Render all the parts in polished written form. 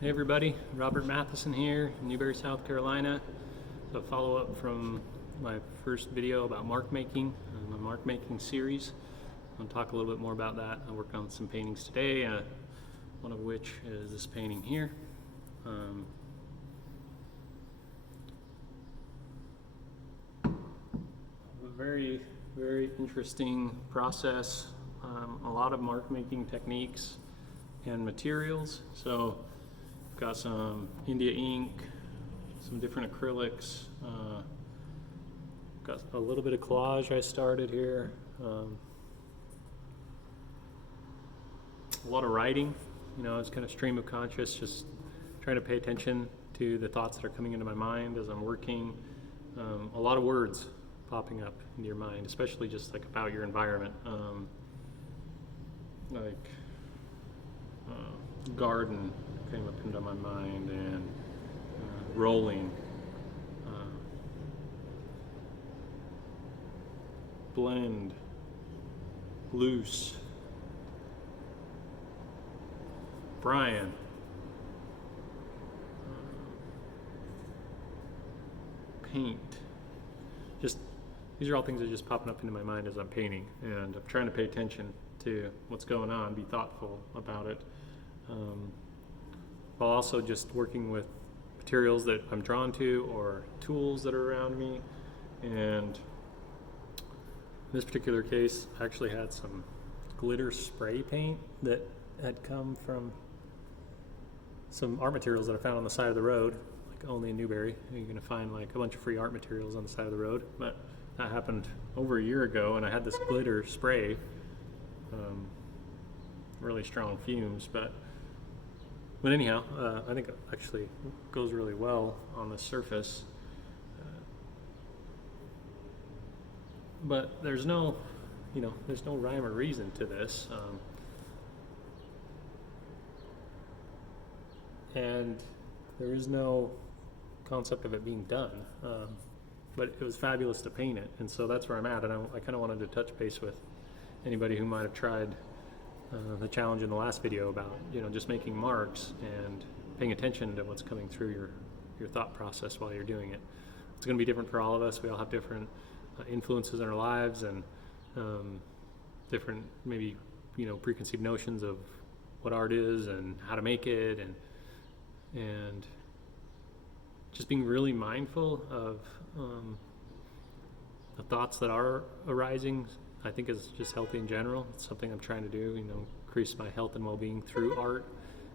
Hey everybody, Robert Matheson here, Newberry, South Carolina. So follow-up from my first video about mark making, my mark making series. I'll talk a little bit more about that. I worked on some paintings today, one of which is this painting here. A very, very interesting process. A lot of mark making techniques and materials. So got some India ink, some different acrylics, got a little bit of collage I started here, a lot of writing, it's kind of stream of conscious, just trying to pay attention to the thoughts that are coming into my mind as I'm working. A lot of words popping up into your mind, especially just like about your environment, garden came up into my mind, and rolling, blend, loose, Brian, paint. Just these are all things that are just popping up into my mind as I'm painting, and I'm trying to pay attention to what's going on, be thoughtful about it, while also just working with materials that I'm drawn to or tools that are around me. And in this particular case, I actually had some glitter spray paint that had come from some art materials that I found on the side of the road, like only in Newberry. You're gonna find like a bunch of free art materials on the side of the road, but that happened over a year ago, and I had this glitter spray, really strong fumes, but anyhow, I think it actually goes really well on the surface. But there's no rhyme or reason to this. And there is no concept of it being done. But it was fabulous to paint it, and so that's where I'm at. And I kind of wanted to touch base with anybody who might have tried the challenge in the last video about just making marks and paying attention to what's coming through your thought process while you're doing it. It's going to be different for all of us. We all have different influences in our lives, and different maybe preconceived notions of what art is and how to make it, and just being really mindful of the thoughts that are arising. I think is just healthy in general. It's something I'm trying to do, increase my health and well-being through art,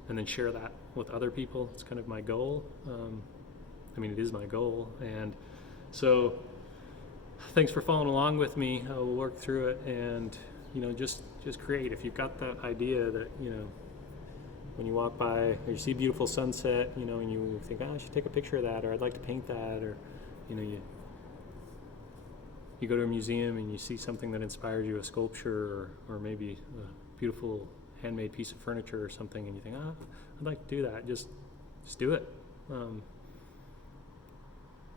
and then share that with other people. It's kind of my goal. It is my goal. And so thanks for following along with me. We'll work through it, and just create. If you've got that idea that when you walk by or you see a beautiful sunset, and you think, I should take a picture of that, or I'd like to paint that, or you go to a museum and you see something that inspires you, a sculpture, or maybe a beautiful handmade piece of furniture or something, and you think, I'd like to do that. Just do it.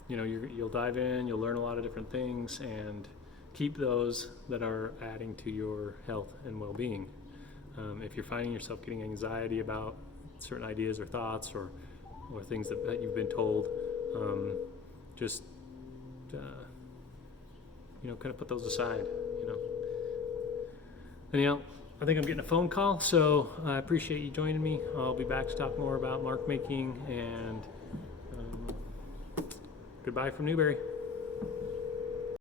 You'll dive in, you'll learn a lot of different things, and keep those that are adding to your health and well-being. If you're finding yourself getting anxiety about certain ideas or thoughts or things that you've been told, just kind of put those aside. Anyhow, I think I'm getting a phone call, so I appreciate you joining me. I'll be back to talk more about mark making, and goodbye from Newberry.